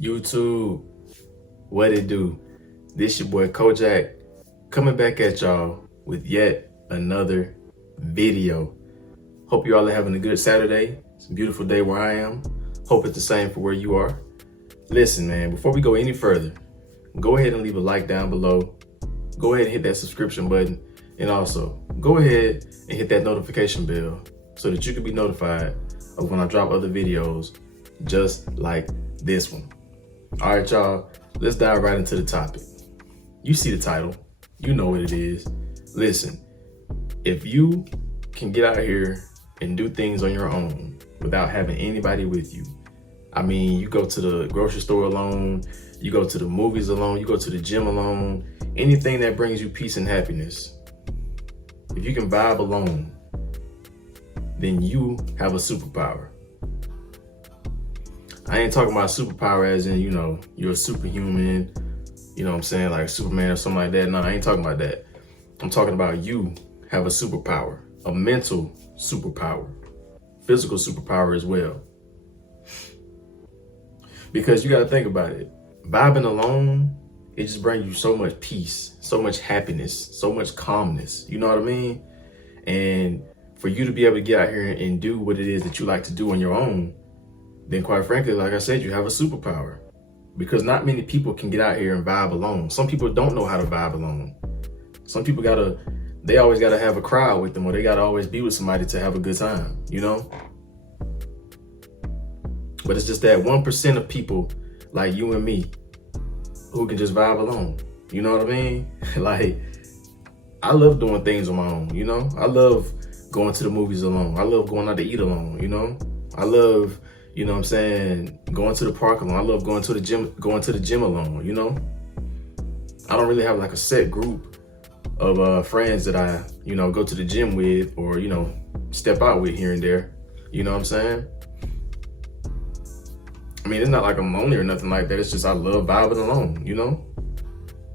YouTube, what it do? This your boy Kojak coming back at y'all with yet another video. Hope you all are having a good Saturday. It's a beautiful day where I am. Hope it's the same for where you are. Listen, man, before we go any further, go ahead and leave a like down below. Go ahead and hit that subscription button. And also, go ahead and hit that notification bell so that you can be notified of when I drop other videos just like this one. All right, y'all, let's dive right into the topic. You see the title, you know what it is. Listen, if you can get out here and do things on your own without having anybody with you, I mean, you go to the grocery store alone, you go to the movies alone, you go to the gym alone, anything that brings you peace and happiness. If you can vibe alone, then you have a superpower. I ain't talking about superpower as in, you're a superhuman, you know what I'm saying, like Superman or something like that. No, I ain't talking about that. I'm talking about you have a superpower, a mental superpower, physical superpower as well. Because you got to think about it. Vibing alone, it just brings you so much peace, so much happiness, so much calmness. You know what I mean? And for you to be able to get out here and do what it is that you like to do on your own, then quite frankly, like I said, you have a superpower. Because not many people can get out here and vibe alone. Some people don't know how to vibe alone. Some people they always gotta have a crowd with them, or they gotta always be with somebody to have a good time, But it's just that 1% of people like you and me who can just vibe alone. You know what I mean? Like, I love doing things on my own, I love going to the movies alone. I love going out to eat alone, I love, going to the park alone. I love going to the gym alone, I don't really have like a set group of friends that I, go to the gym with or, step out with here and there. You know what I'm saying? I mean, it's not like I'm lonely or nothing like that. It's just I love vibing alone,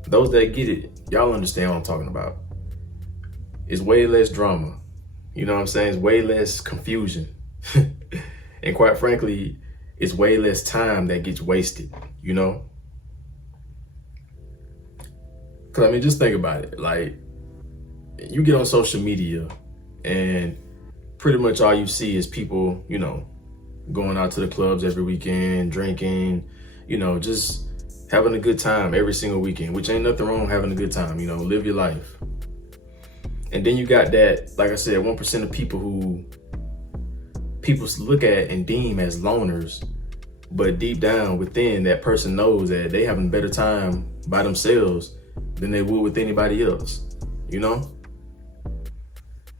Those that get it, y'all understand what I'm talking about. It's way less drama. You know what I'm saying? It's way less confusion. And quite frankly, it's way less time that gets wasted, Because, I mean, just think about it. Like, you get on social media and pretty much all you see is people, going out to the clubs every weekend, drinking, just having a good time every single weekend, which ain't nothing wrong with having a good time, live your life. And then you got that, like I said, 1% of people who people look at and deem as loners, but deep down within, that person knows that they having a better time by themselves than they would with anybody else,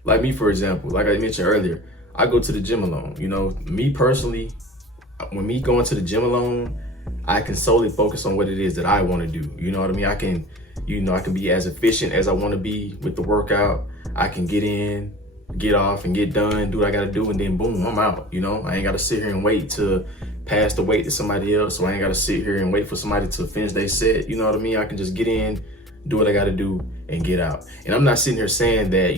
Like me, for example, like I mentioned earlier, I go to the gym alone. Me personally, when me going to the gym alone, I can solely focus on what it is that I want to do. You know what I mean? I can be as efficient as I want to be with the workout. I can get in, get off, and get done, do what I got to do, and then boom, I'm out. I ain't got to sit here and wait to pass the weight to somebody else. So I ain't got to sit here and wait for somebody to finish their set. You know what I mean? I can just get in, do what I got to do, and get out. And I'm not sitting here saying that,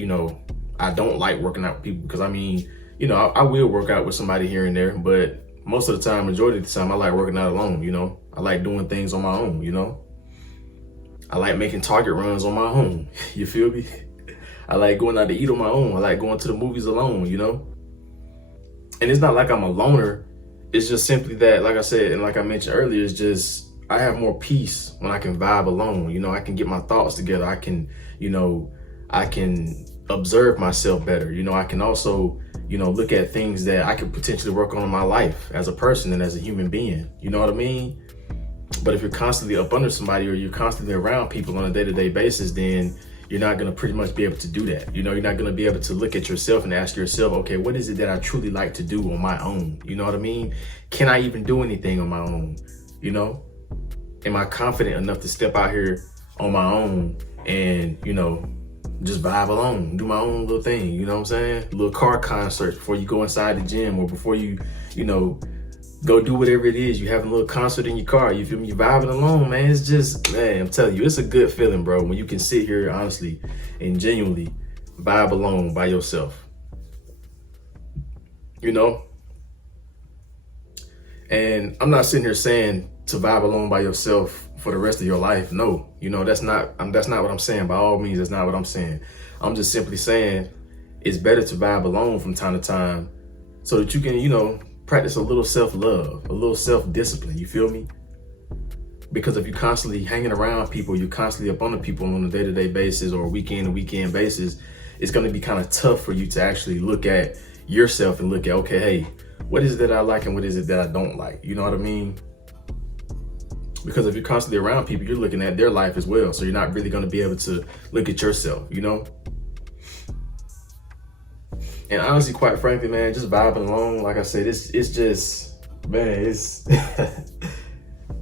I don't like working out with people, because I mean, I will work out with somebody here and there, but most of the time, majority of the time, I like working out alone, I like doing things on my own, I like making target runs on my own, you feel me? I like going out to eat on my own. I like going to the movies alone, And it's not like I'm a loner. It's just simply that, like I said, and like I mentioned earlier, it's just, I have more peace when I can vibe alone. I can get my thoughts together. I can observe myself better. I can also, look at things that I could potentially work on in my life as a person and as a human being. You know what I mean? But if you're constantly up under somebody, or you're constantly around people on a day-to-day basis, then you're not going to pretty much be able to do that. You're not going to be able to look at yourself and ask yourself, okay, what is it that I truly like to do on my own? You know what I mean? Can I even do anything on my own? Am I confident enough to step out here on my own and, just vibe alone, do my own little thing, you know what I'm saying? A little car concert before you go inside the gym, or before you, go do whatever it is. You having a little concert in your car, you feel me? You vibing alone, man. It's just, man, I'm telling you, it's a good feeling, bro, when you can sit here honestly and genuinely vibe alone by yourself. And I'm not sitting here saying to vibe alone by yourself for the rest of your life. No, you know, that's not what I'm saying. By all means, that's not what I'm saying. I'm just simply saying it's better to vibe alone from time to time so that you can, you know, practice a little self-love, a little self-discipline. You feel me? Because if you're constantly hanging around people, you're constantly up on the people on a day-to-day basis or weekend to weekend basis, it's going to be kind of tough for you to actually look at yourself and look at, okay, hey, what is it that I like and what is it that I don't like? You know what I mean? Because if you're constantly around people, you're looking at their life as well. So you're not really going to be able to look at yourself, you know? And honestly, quite frankly, man, just vibing along, like I said, it's just, man, it's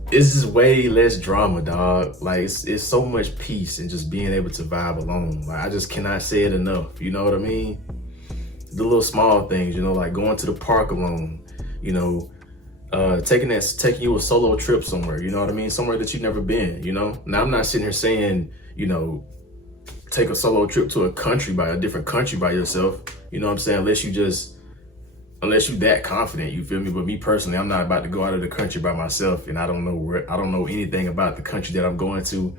it's just way less drama, dog. Like it's so much peace in just being able to vibe alone. Like I just cannot say it enough. You know what I mean? The little small things, you know, like going to the park alone, you know, taking you a solo trip somewhere, you know what I mean? Somewhere that you've never been, you know? Now I'm not sitting here saying, you know, take a solo trip to a different country by yourself, you know what I'm saying? Unless you're that confident, you feel me? But me personally, I'm not about to go out of the country by myself, and I don't know anything about the country that I'm going to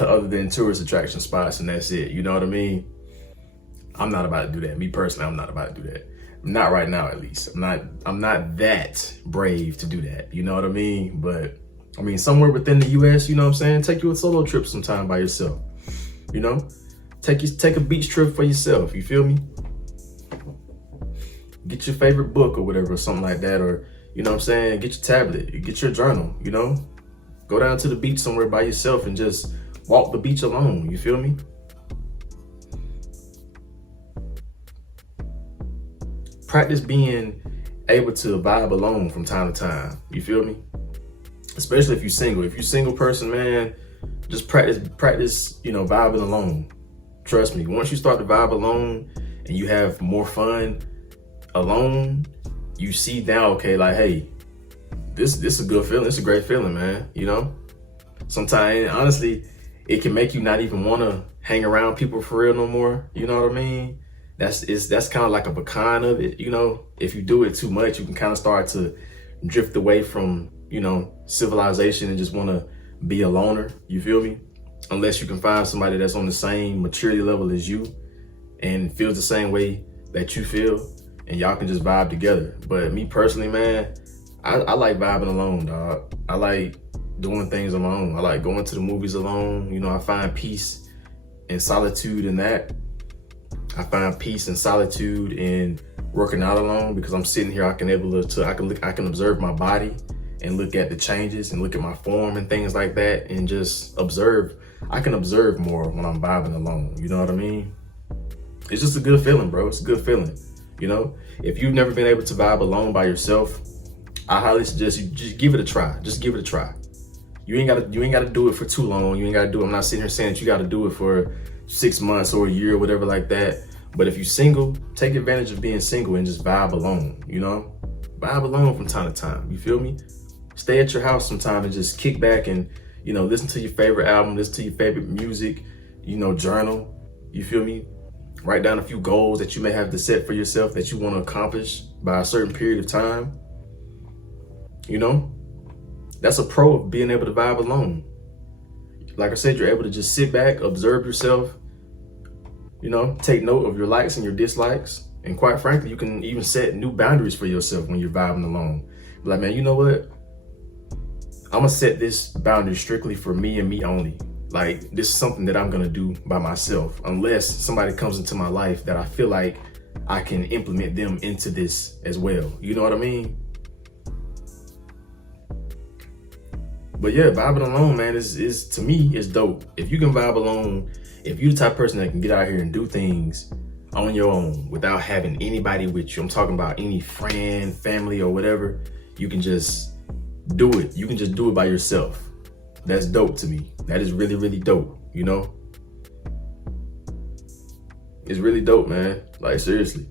other than tourist attraction spots, and that's it. You know what I mean? I'm not about to do that. Me personally, I'm not about to do that. Not right now, at least. I'm not that brave to do that. You know what I mean? But I mean, somewhere within the US, you know what I'm saying? Take you a solo trip sometime by yourself. You know? Take a beach trip for yourself. You feel me? Get your favorite book or whatever, or something like that, or you know what I'm saying, get your tablet, get your journal, you know, go down to the beach somewhere by yourself and just walk the beach alone. You feel me? Practice being able to vibe alone from time to time. You feel me? Especially if you're single. If you're a single person, man, just practice, you know, vibing alone. Trust me, once you start to vibe alone and you have more fun alone, you see now, okay, like, hey, this is a good feeling. It's a great feeling, man. You know, sometimes honestly, it can make you not even want to hang around people for real no more. You know what I mean? That's kind of like a pecan of it. You know, if you do it too much, you can kind of start to drift away from, you know, civilization and just want to be a loner. You feel me? Unless you can find somebody that's on the same maturity level as you and feels the same way that you feel, and y'all can just vibe together. But me personally, man, I like vibing alone, dog. I like doing things on my own. I like going to the movies alone. You know, I find peace and solitude in that. I find peace and solitude in working out alone because I'm sitting here. I can observe my body and look at the changes and look at my form and things like that, and just observe. I can observe more when I'm vibing alone. You know what I mean? It's just a good feeling, bro. It's a good feeling. You know, if you've never been able to vibe alone by yourself, I highly suggest you just give it a try. Just give it a try. You ain't gotta do it for too long. You ain't gotta do it. I'm not sitting here saying that you gotta do it for 6 months or a year or whatever like that. But if you're single, take advantage of being single and just vibe alone, you know? Vibe alone from time to time, you feel me? Stay at your house sometime and just kick back and, you know, listen to your favorite album, listen to your favorite music, you know, journal, you feel me? Write down a few goals that you may have to set for yourself that you want to accomplish by a certain period of time. You know, that's a pro of being able to vibe alone. Like I said, you're able to just sit back, observe yourself, you know, take note of your likes and your dislikes. And quite frankly, you can even set new boundaries for yourself when you're vibing alone. Like, man, you know what? I'm gonna set this boundary strictly for me and me only. Like, this is something that I'm gonna do by myself, unless somebody comes into my life that I feel like I can implement them into this as well. You know what I mean? But yeah, vibing alone, man, is to me, is dope. If you can vibe alone, if you're the type of person that can get out here and do things on your own without having anybody with you, I'm talking about any friend, family, or whatever, you can just do it. You can just do it by yourself. That's dope to me. That is really, really dope, you know? It's really dope, man. Like, seriously.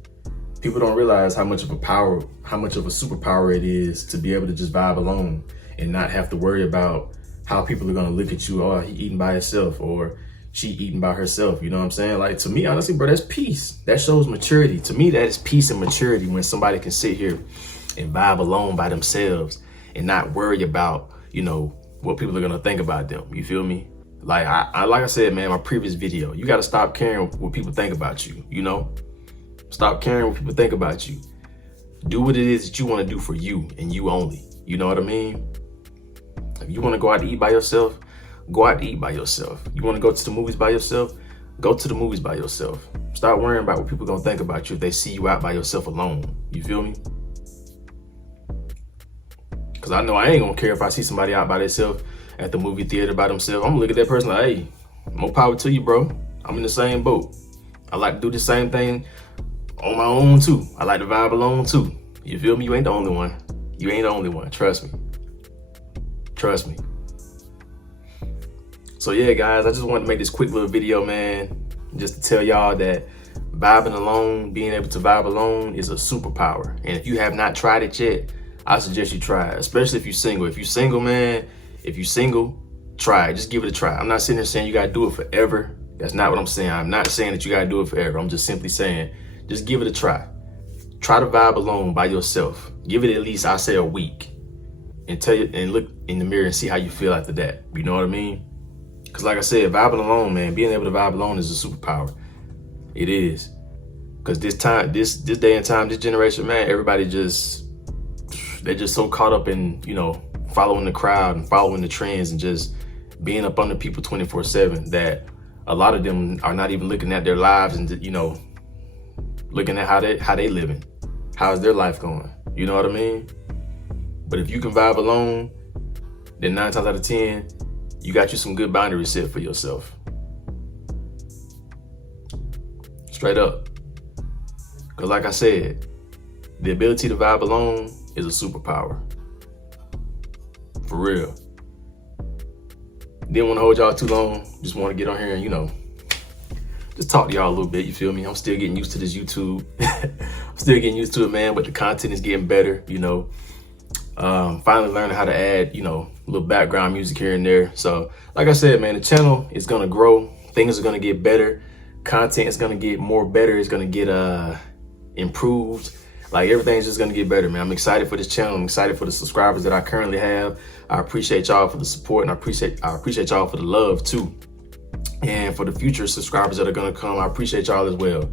People don't realize how much of a superpower it is to be able to just vibe alone and not have to worry about how people are gonna look at you. Oh, he eating by himself, or she eating by herself. You know what I'm saying? Like, to me, honestly, bro, that's peace. That shows maturity. To me, that is peace and maturity when somebody can sit here and vibe alone by themselves and not worry about, you know, what people are gonna think about them. You feel me? Like I said, man, my previous video, you gotta stop caring what people think about you, you know? Stop caring what people think about you. Do what it is that you wanna do for you and you only. You know what I mean? If you wanna go out to eat by yourself, go out to eat by yourself. You wanna go to the movies by yourself, go to the movies by yourself. Stop worrying about what people gonna think about you if they see you out by yourself alone. You feel me? Cause I know I ain't gonna care if I see somebody out by themselves at the movie theater by themselves. I'm gonna look at that person like, hey, more power to you, bro. I'm in the same boat. I like to do the same thing on my own too. I like to vibe alone too. You feel me? You ain't the only one. You ain't the only one. Trust me. Trust me. So yeah, guys, I just wanted to make this quick little video, man, just to tell y'all that vibing alone, being able to vibe alone is a superpower. And if you have not tried it yet, I suggest you try it, especially if you're single. If you're single, man, if you're single, try it. Just give it a try. I'm not sitting there saying you gotta do it forever. That's not what I'm saying. I'm not saying that you gotta do it forever. I'm just simply saying, just give it a try. Try to vibe alone by yourself. Give it at least, I say, a week, and look in the mirror and see how you feel after that. You know what I mean? Because like I said, vibing alone, man, being able to vibe alone is a superpower. It is. Because this day and time, this generation, man, everybody they're just so caught up in, you know, following the crowd and following the trends and just being up under people 24/7 that a lot of them are not even looking at their lives and, you know, looking at how they living. How's their life going? You know what I mean? But if you can vibe alone, then 9 times out of 10, you got you some good boundaries set for yourself. Straight up. Because like I said, the ability to vibe alone is a superpower. For real. Didn't want to hold y'all too long. Just want to get on here and, you know, just talk to y'all a little bit, you feel me? I'm still getting used to this YouTube. I'm still getting used to it, man, but the content is getting better, you know. Finally learning how to add, you know, a little background music here and there. So like I said, man, the channel is gonna grow. Things are gonna get better. Content is gonna get more better. It's gonna get improved. Like everything's just gonna get better, man. I'm excited for this channel. I'm excited for the subscribers that I currently have. I appreciate y'all for the support, and I appreciate y'all for the love too. And for the future subscribers that are gonna come, I appreciate y'all as well.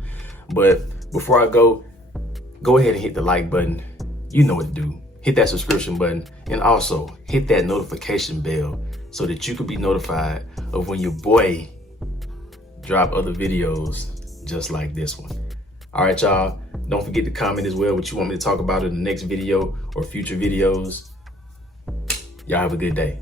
But before I go ahead and hit the like button. You know what to do. Hit that subscription button, and also hit that notification bell so that you can be notified of when your boy drop other videos just like this one. All right, y'all. Don't forget to comment as well what you want me to talk about in the next video or future videos. Y'all have a good day.